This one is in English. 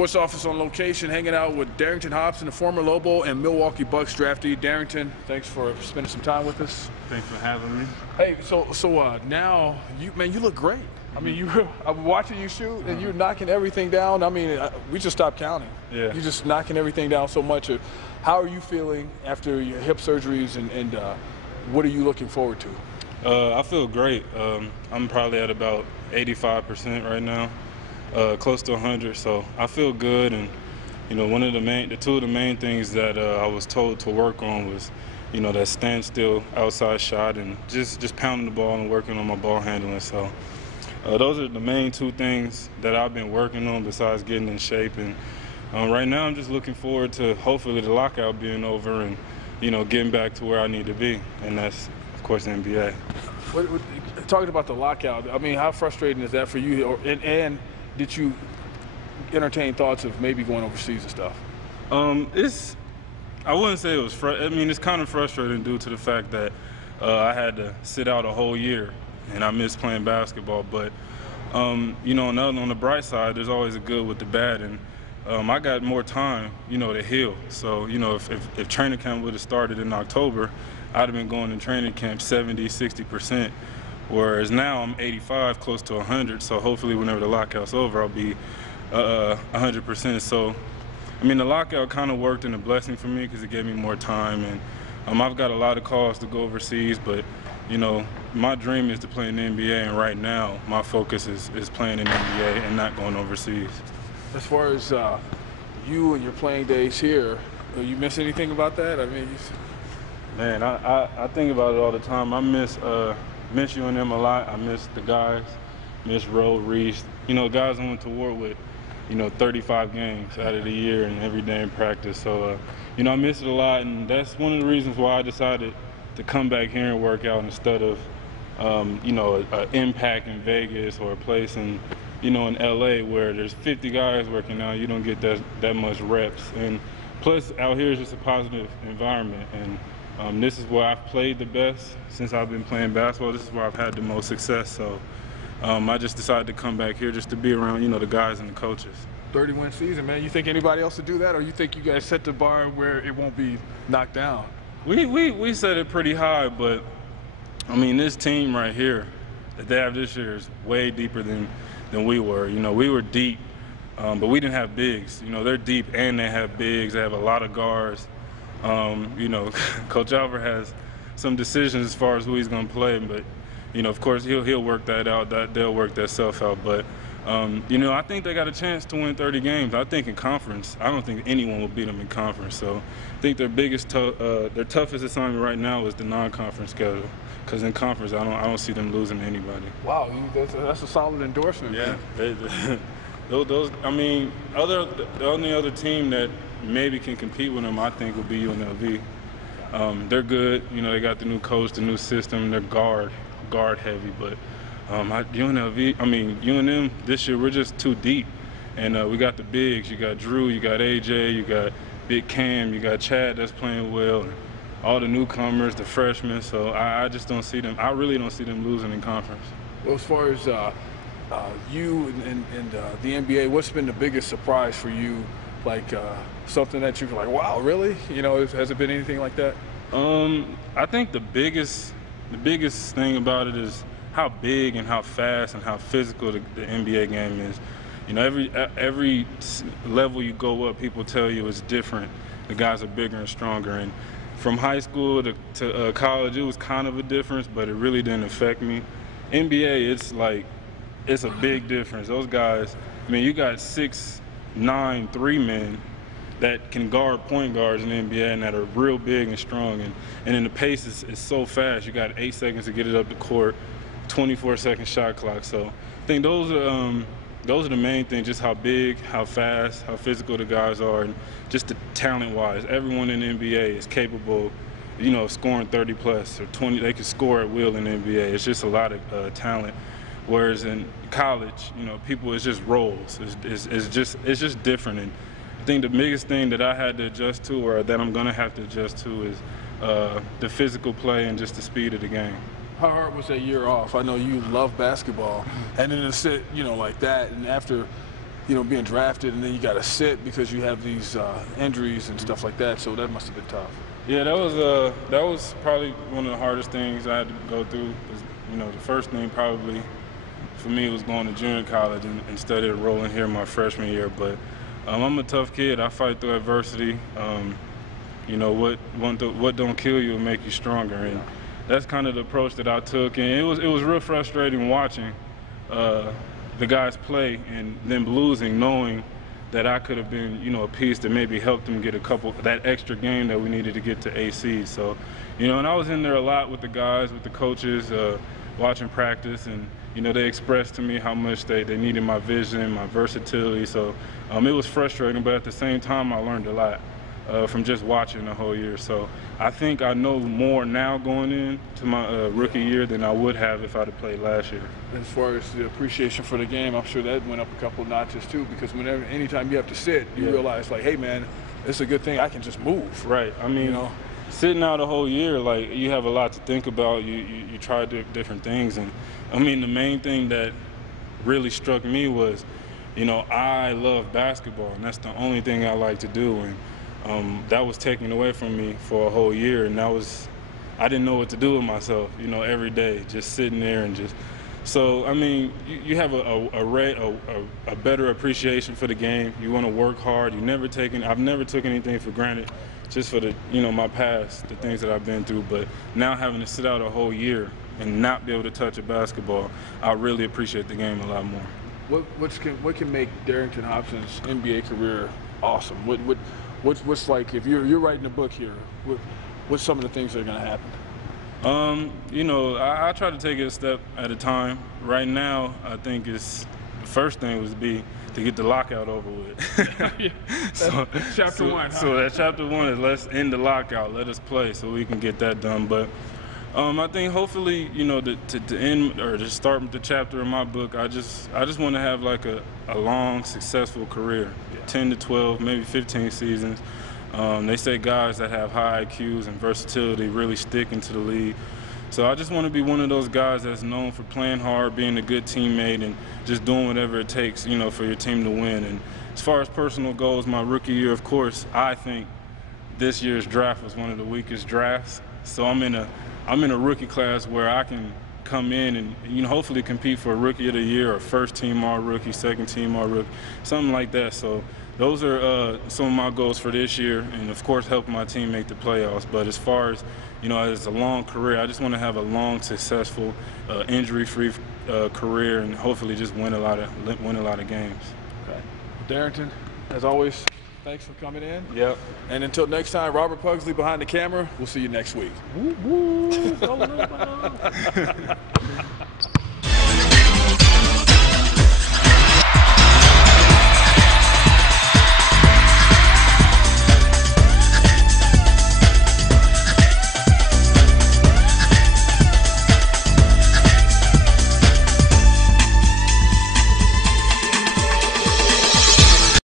Sports Office on location, hanging out with Darington Hobson, the former Lobo and Milwaukee Bucks draftee. Darington, thanks for spending some time with us. Thanks for having me. Hey, so now you look great. I mean, I'm watching you shoot, and you're knocking everything down. I mean, we just stopped counting. Yeah. You're just knocking everything down so much. How are you feeling after your hip surgeries, and what are you looking forward to? I feel great. I'm probably at about 85% right now, close to 100. So I feel good, and you know, two of the main things that I was told to work on was, you know, that standstill outside shot and just pounding the ball and working on my ball handling. So those are the main two things that I've been working on besides getting in shape. And right now I'm just looking forward to hopefully the lockout being over and, you know, getting back to where I need to be, and that's, of course, the NBA. Talking about the lockout, I mean, how frustrating is that for you? And did you entertain thoughts of maybe going overseas and stuff? I wouldn't say it was I mean, it's kind of frustrating due to the fact that I had to sit out a whole year and I missed playing basketball. But, you know, on the bright side, there's always a good with the bad. And I got more time, you know, to heal. So, you know, if training camp would have started in October, I'd have been going to training camp 70, 60%. Whereas now I'm 85, close to 100. So hopefully whenever the lockout's over, I'll be 100%. So, I mean, the lockout kind of worked in a blessing for me because it gave me more time. And I've got a lot of calls to go overseas, but, you know, my dream is to play in the NBA, and right now my focus is playing in the NBA and not going overseas. As far as you and your playing days here, you miss anything about that? I mean, man, I think about it all the time. I miss you and them a lot. I miss the guys, miss Roe, Reese. You know, guys I went to war with, you know, 35 games out of the year and every day in practice. So, you know, I miss it a lot, and that's one of the reasons why I decided to come back here and work out instead of, you know, an Impact in Vegas or a place in, you know, in LA where there's 50 guys working out. You don't get that much reps. And plus, out here is just a positive environment. And this is where I've played the best since I've been playing basketball. This is where I've had the most success. So I just decided to come back here just to be around, you know, the guys and the coaches. 30-win season, man. You think anybody else would do that, or you think you guys set the bar where it won't be knocked down? We set it pretty high, but I mean, this team right here that they have this year is way deeper than we were. You know, we were deep, but we didn't have bigs. You know, they're deep and they have bigs. They have a lot of guards. You know, Coach Albert has some decisions as far as who he's going to play, but you know, of course, he'll work that out. They'll work that stuff out. But you know, I think they got a chance to win 30 games. I think in conference, I don't think anyone will beat them in conference. So I think their their toughest assignment right now is the non-conference schedule. Because in conference, I don't see them losing to anybody. Wow, that's a solid endorsement. Yeah, those. I mean, the only other team that maybe can compete with them, I think, would be UNLV. They're good. You know, they got the new coach, the new system. They're guard heavy, but UNM this year, we're just too deep. And we got the bigs. You got Drew, you got AJ, you got Big Cam, you got Chad that's playing well, and all the newcomers, the freshmen. So I just don't see them. I really don't see them losing in conference. Well, as far as you and the NBA, what's been the biggest surprise for you? Like something that you're like, wow, really? You know, has it been anything like that? I think the biggest thing about it is how big and how fast and how physical the NBA game is. You know, every level you go up, people tell you it's different. The guys are bigger and stronger. And from high school to college, it was kind of a difference, but it really didn't affect me. NBA, it's a big difference. Those guys, I mean, you got 6'9", 3-men that can guard point guards in the NBA and that are real big and strong. And then the pace is so fast. You got 8 seconds to get it up the court, 24-second shot clock. So I think those are the main things, just how big, how fast, how physical the guys are, and just the talent-wise. Everyone in the NBA is capable, you know, of scoring 30-plus or 20. They can score at will in the NBA. It's just a lot of talent. Whereas in college, you know, people, it's just roles. It's just different. And I think the biggest thing that I had to adjust to, or that I'm going to have to adjust to, is the physical play and just the speed of the game. How hard was that year off? I know you love basketball, and then to sit, you know, like that, and after, you know, being drafted and then you got to sit because you have these injuries and stuff like that. So that must have been tough. Yeah, that was probably one of the hardest things I had to go through. You know, the first thing probably for me was going to junior college instead of rolling here my freshman year. But I'm a tough kid. I fight through adversity. You know, what don't kill you will make you stronger, and that's kind of the approach that I took. And it was real frustrating watching the guys play and them losing, knowing that I could have been, you know, a piece that maybe helped them get that extra game that we needed to get to AC. So, you know, and I was in there a lot with the guys, with the coaches, watching practice, and, you know, they expressed to me how much they needed my vision, my versatility. So it was frustrating, but at the same time, I learned a lot from just watching the whole year. So I think I know more now going into my rookie year than I would have if I'd have played last year. As far as the appreciation for the game, I'm sure that went up a couple of notches too, because anytime you have to sit, you realize, like, hey man, it's a good thing I can just move. Right. I mean, you know, sitting out a whole year, like, you have a lot to think about. You try different things, and I mean, the main thing that really struck me was, you know, I love basketball, and that's the only thing I like to do. And that was taken away from me for a whole year, and I didn't know what to do with myself, you know, every day, just sitting there and just. So I mean, you have a better appreciation for the game. You want to work hard. I've never taken anything for granted, just for the, you know, my past, the things that I've been through. But now having to sit out a whole year and not be able to touch a basketball, I really appreciate the game a lot more. What can make Darington Hobson's NBA career awesome? What's like, if you're writing a book here, what's some of the things that are going to happen? You know, I try to take it a step at a time. Right now, I think the first thing would be to get the lockout over with. So chapter one. So that chapter one is let's end the lockout, let us play, so we can get that done. But I think hopefully, you know, to end or to start the chapter in my book, I just want to have like a long, successful career, 10 to 12, maybe 15 seasons. They say guys that have high IQs and versatility really stick into the league. So I just want to be one of those guys that's known for playing hard, being a good teammate, and just doing whatever it takes, you know, for your team to win. And as far as personal goals, my rookie year, of course, I think this year's draft was one of the weakest drafts. So I'm in a rookie class where I can come in and, you know, hopefully compete for a rookie of the year or first team all rookie, second team all rookie, something like that. So those are some of my goals for this year, and of course help my team make the playoffs. But as far as, you know, as a long career, I just want to have a long, successful, injury-free career, and hopefully just win a lot of games. Okay. Darington, as always, thanks for coming in. Yep. And until next time, Robert Pugsley behind the camera. We'll see you next week. Woo woo. Go Lobo.